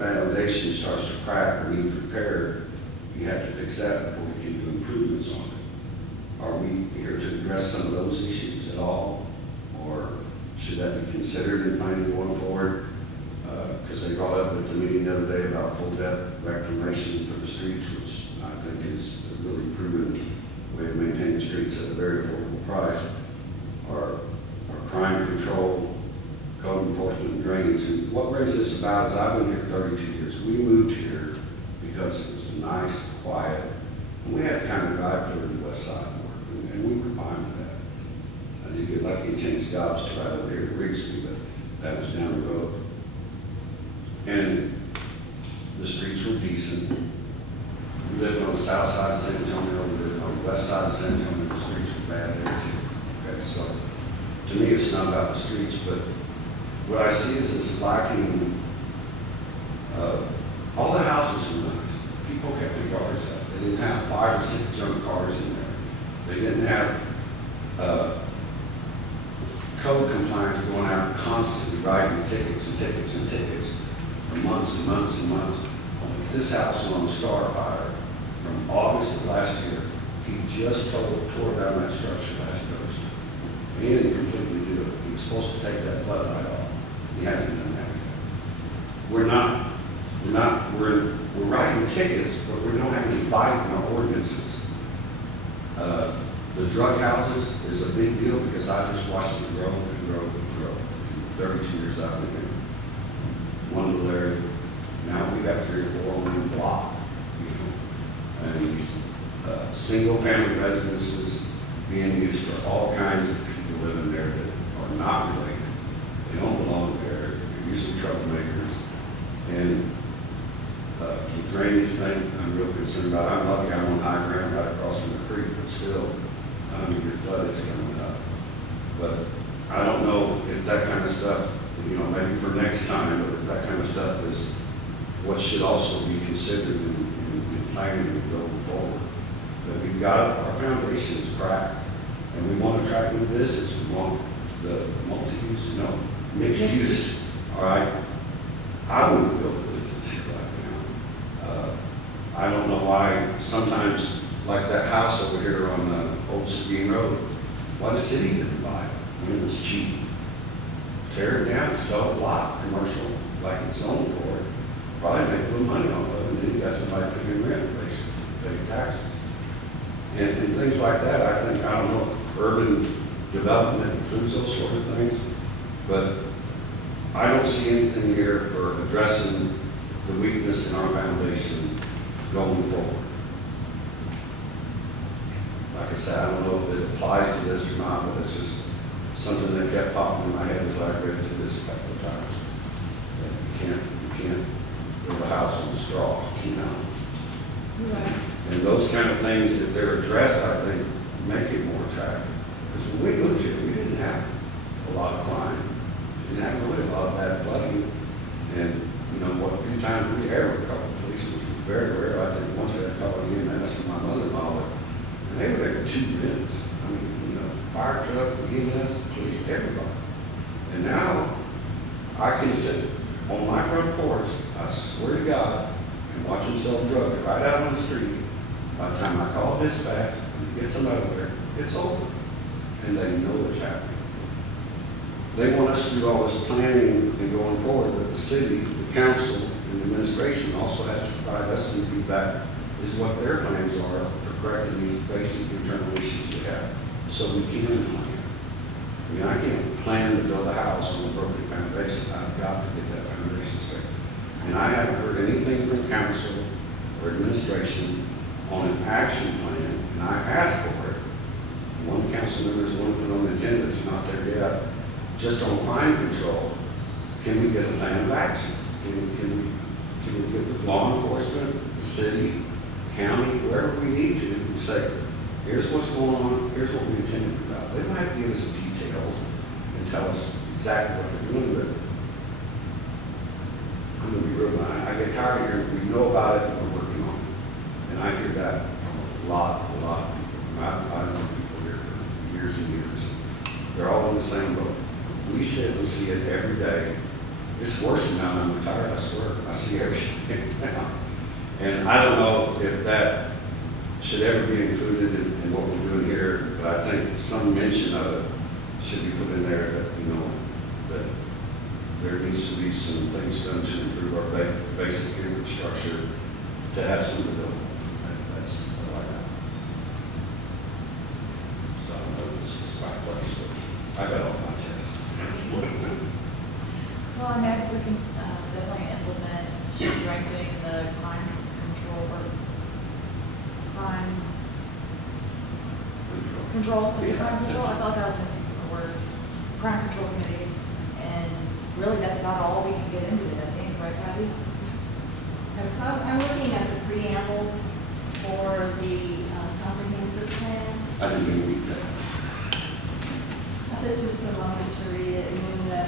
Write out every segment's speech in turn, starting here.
foundation starts to crack or needs repair, you have to fix that before you can do improvements on it. Are we here to address some of those issues at all? Or should that be considered in planning going forward? Because they brought up at the meeting the other day about full depth reclamation for the streets, which I think is a really proven way of maintaining streets at a very affordable price. Our crime control, code enforcement, and drainage. And what brings this about is I've been here 32 years. We moved here because it was nice, quiet, and we had to kind of drive toward the west side more, and we were fine with that. I did get lucky and change jobs to right over here to Rigsby, but that was down the road. And the streets were decent. We lived on the south side of San Antonio, we lived on the west side of San Antonio, the streets were bad there too. Okay, so to me it's not about the streets, but what I see is this lacking of, all the houses were nice. People kept their yards up. They didn't have 5 or 6 junk cars in there. They didn't have code compliance going out constantly writing tickets and tickets and tickets for months and months and months. This house on the Star Fire from August of last year, he just tore down that structure last Thursday. He didn't completely do it. He was supposed to take that floodlight off. He hasn't done that yet. We're writing tickets, but we don't have any bite in our ordinances. The drug houses is a big deal because I just watched it grow and grow and grow. 32 years I've been here. One little area. Now we got 3 or 4 on one block, you know, and these single-family residences being used for all kinds of people living there that are not related. They don't belong there. They're usually troublemakers. And the drainage thing, I'm real concerned about. I'm lucky I'm on high ground right across from the creek, but still, I don't get flood is coming up. But I don't know if that kind of stuff, you know, maybe for next time, but if that kind of stuff is what should also be considered in planning and going forward. That we've got our foundations cracked, and we want to attract new business. We want the multi-use, you know, mixed use. All right, I wouldn't build a business here right now. I don't know why sometimes, like that house over here on the old Sabine Road, why the city didn't buy it when it was cheap. Tear it down, sell a lot, commercial, like it's owned for it. Probably make a little money off of it, and then you got somebody paying rent, basically, paying taxes. And things like that, I think, I don't know if urban development includes those sort of things, but I don't see anything here for addressing the weakness in our foundation going forward. Like I said, I don't know if it applies to this or not, but it's just something that kept popping in my head as I read through this a couple of times. You can't build a house on straw, you know. Right. And those kind of things, if they're addressed, I think, make it more attractive. Because when we moved here, we didn't have a lot of crime. We didn't have really a lot of bad flooding. And, you know, what a few times we ever called the police, which was very rare. I think once we had called EMS from my mother-in-law, and they were there for 2 minutes. I mean, you know, fire truck, EMS, police, everybody. And now, I can sit on my front porch, I swear to God, and watch them sell drugs right out on the street. By the time I call dispatch and get somebody over there, it's over. And they know it's happening. They want us to do all this planning and going forward, but the city, the council, and the administration also has to provide us some feedback is what their plans are for correcting these basic internal issues we have, so we can plan. I mean, I can't plan to build a house on a broken foundation. I've got to get that foundation straight. And I haven't heard anything from council or administration on an action plan, and I asked for it. One council member is going to put on the agenda, it's not there yet. Just on crime control, can we get a plan of action? Can we get with law enforcement, the city, county, wherever we need to, and say, here's what's going on, here's what we intend to do about it. They don't have to give us details and tell us exactly what they're doing, but I'm going to be real blunt. I get tired of hearing, we know about it and we're working on it. And I hear that from a lot of people. I know people here for years and years. They're all in the same boat. We sit and see it every day, It's worse than now I'm retired, I swear. I see everything now. And I don't know if that should ever be included in what we're doing here, but I think some mention of it should be put in there that, you know, that there needs to be some things done to improve our basic infrastructure to have some of them. That's what I like that. So I don't know if this is my place, but I got off my chest. Well, I mean, we can definitely implement strengthening the crime control or crime control. Is it crime control? I felt like I was missing the word crime control committee. And really, that's about all we can get into it, I think, right, Patty? So I'm looking at the preamble for the comprehensive plan. I didn't even read that. I took just a moment to read it, and then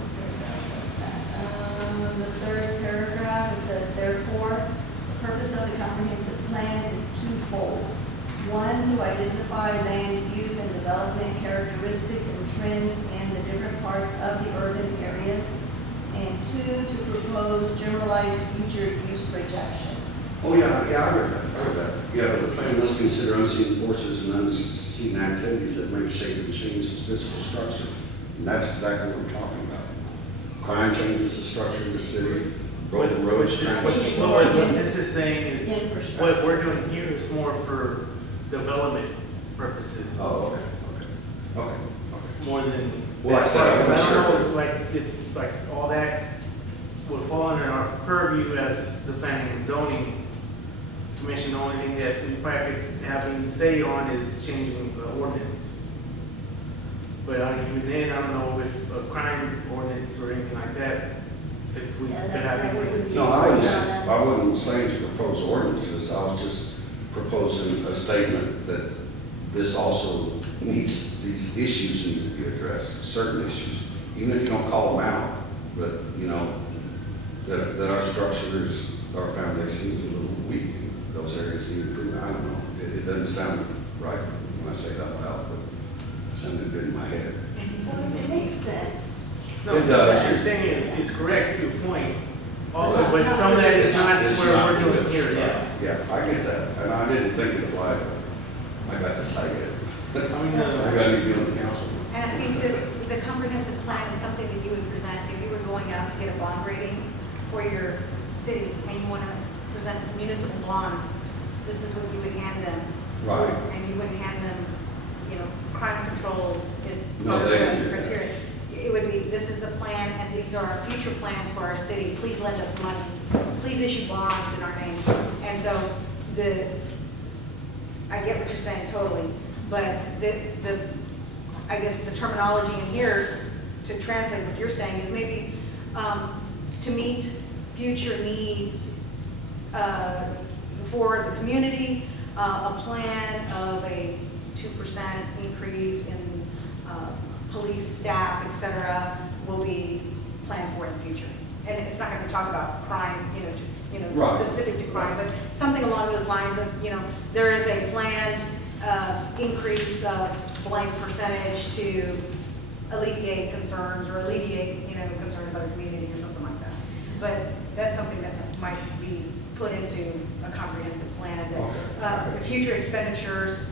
what paragraph was that? The third paragraph, it says, therefore, the purpose of the comprehensive plan is twofold. One, to identify land use and development characteristics and trends in the different parts of the urban areas. And two, to propose generalized future use projections. Oh, yeah, I heard that. Yeah, but the plan must consider unseen forces and unseen activities that may shape and change its physical structure. And that's exactly what we're talking about. Crime changes the structure of the city, broken roads, What transportation. this is saying is, what we're doing here is more for development purposes. Oh, okay. More than. Well, like I said, I'm not Because I sure. don't know, like, if, like, all that would fall under our purview as the planning and zoning commission. The only thing that we probably could have any say on is changing the ordinance. But even then, I don't know if a crime ordinance or anything like that, if we Yeah, could that have wouldn't anything. be- No, I wasn't saying to propose ordinances. I was just proposing a statement that this also needs, these issues need to be addressed, certain issues, even if you don't call them out, but, you know, that our structures, our foundation is a little weak, and those areas need improvement. I don't know, it doesn't sound right when I say that loud, but it sounded good in my head. Well, it makes sense. No, It does. what you're saying is correct to a point. Also, Right. but some of that is not It's where not we're doing this. here, yeah. Yeah, I get that, and I didn't think it applied, but I got to say it. I mean, I got to be on the council. And I think the comprehensive plan is something that you would present if you were going out to get a bond rating for your city and you want to present municipal bonds. This is what you would hand them. Right. And you wouldn't hand them, you know, crime control is No, part of they the didn't do that. criteria. It would be, this is the plan and these are our future plans for our city. Please lend us money. Please issue bonds in our name. And so I get what you're saying totally, but I guess the terminology in here to translate what you're saying is maybe to meet future needs for the community, a plan of a 2% increase in police staff, et cetera, will be planned for in the future. And it's not going to talk about crime, Right. specific to crime, but something along those lines of, there is a planned increase of blank percentage to alleviate concerns or alleviate, concerns about the community or something like that. But that's something that might be put into a comprehensive plan that the future expenditures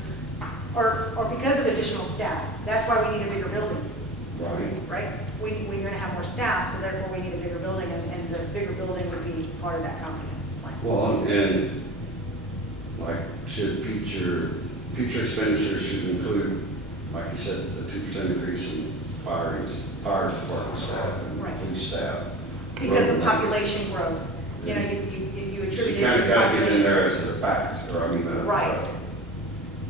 or because of additional staff. That's why we need a bigger building, right? We're going to have more staff, so therefore we need a bigger building, and the bigger building would be part of that comprehensive plan. Well, and like should future expenditures should include, like you said, the 2% increase in fire department staff and Right. police staff. Because of Road population growth, you So attribute you it kind to of got to get in population. there as a fact, or I mean, Right.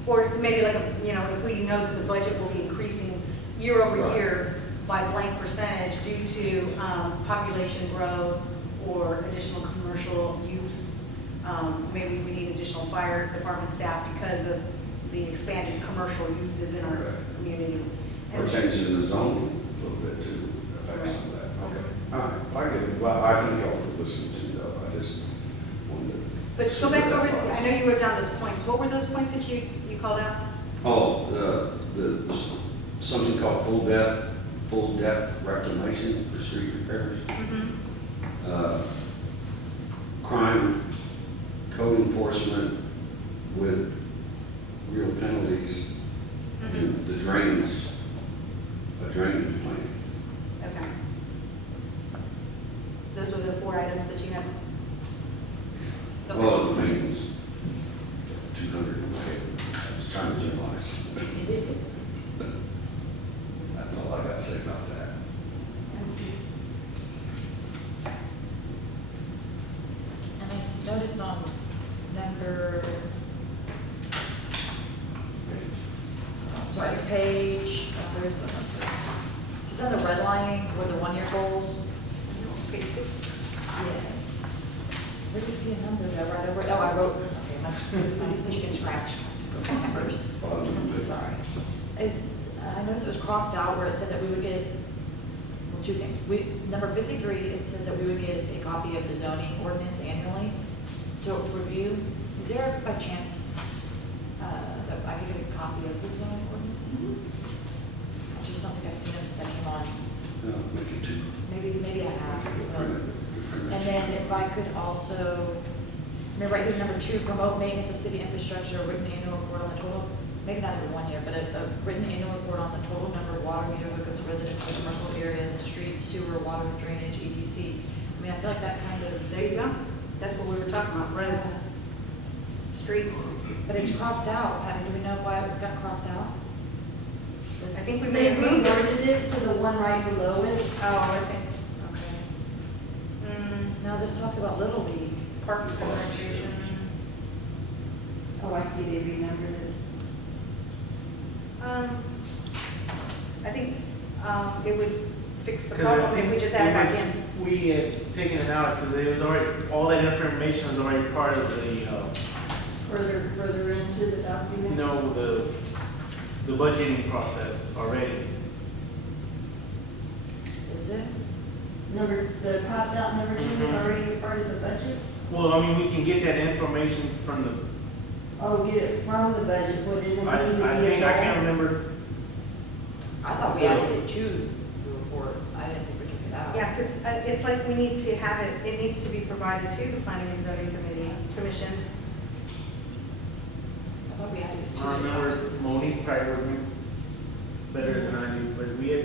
Or it's maybe like, if we know that the budget will be increasing year over Right. year by blank percentage due to population growth or additional commercial use, maybe we need additional fire department staff because of the expanded commercial uses in our Right. community. or changing the zoning a little bit to affect some of that. Okay. All right, I get it. Well, I think y'all for listening to me though. I just wanted to. But see go back what over, that was. I know you wrote down those points. What were those points that you called out? Oh, the something called full depth full depth reclamation for street repairs. Crime, code enforcement with real penalties, and the drainage, a drainage plan. Okay. Those are the 4 items that you have? Okay. Well, the maintenance, 200 in my head. I was trying to generalize. That's all I got to say about that. And I noticed on number, sorry, it's page, where's the number? It's on the redlining for the 1-year goals. Page 6. Yes. Where do you see a number? Did I write over it? Oh, I wrote, okay, my chicken scratch numbers. Sorry. I noticed it was crossed out where it said that we would get, well, 2 things. Number 53, it says that we would get a copy of the zoning ordinance annually to review. Is there by chance that I could get a copy of the zoning ordinances? I just don't think I've seen them since I came on. No, make it 2. Maybe I have. Print it. And then if I could also, right here, number 2, promote maintenance of city infrastructure, a written annual report on the total, maybe not every 1 year, but a written annual report on the total number of water meter hookups, residential, commercial areas, streets, sewer, water, drainage, etc. I mean, I feel like that kind of, There you go. That's what we were talking about, roads, streets. but it's crossed out. Patty, do we know why it got crossed out? I think we may They have moved it. reworded it to the one right below it. Oh, I see. Okay. No, this talks about Little League. Parks and recreation. Oh, I see, they renumbered it. I think, it would fix the 'Cause I problem if think we just add it back was- in. We had taken it out because it was already, all that information was already part of the, Further into the document. the budgeting process already. Is it? The crossed out number 2 is Mhm. already a part of the budget? Well, I mean, we can get that information from the, Oh, get it from the budget, so it didn't need to be. I think, I can't remember. I thought we added it to the report. I didn't think we took it out. Yeah, because it's like we need to have it, it needs to be provided to the planning and zoning commission. I thought we added it to I it. remember Monique probably would be better than I do, but we had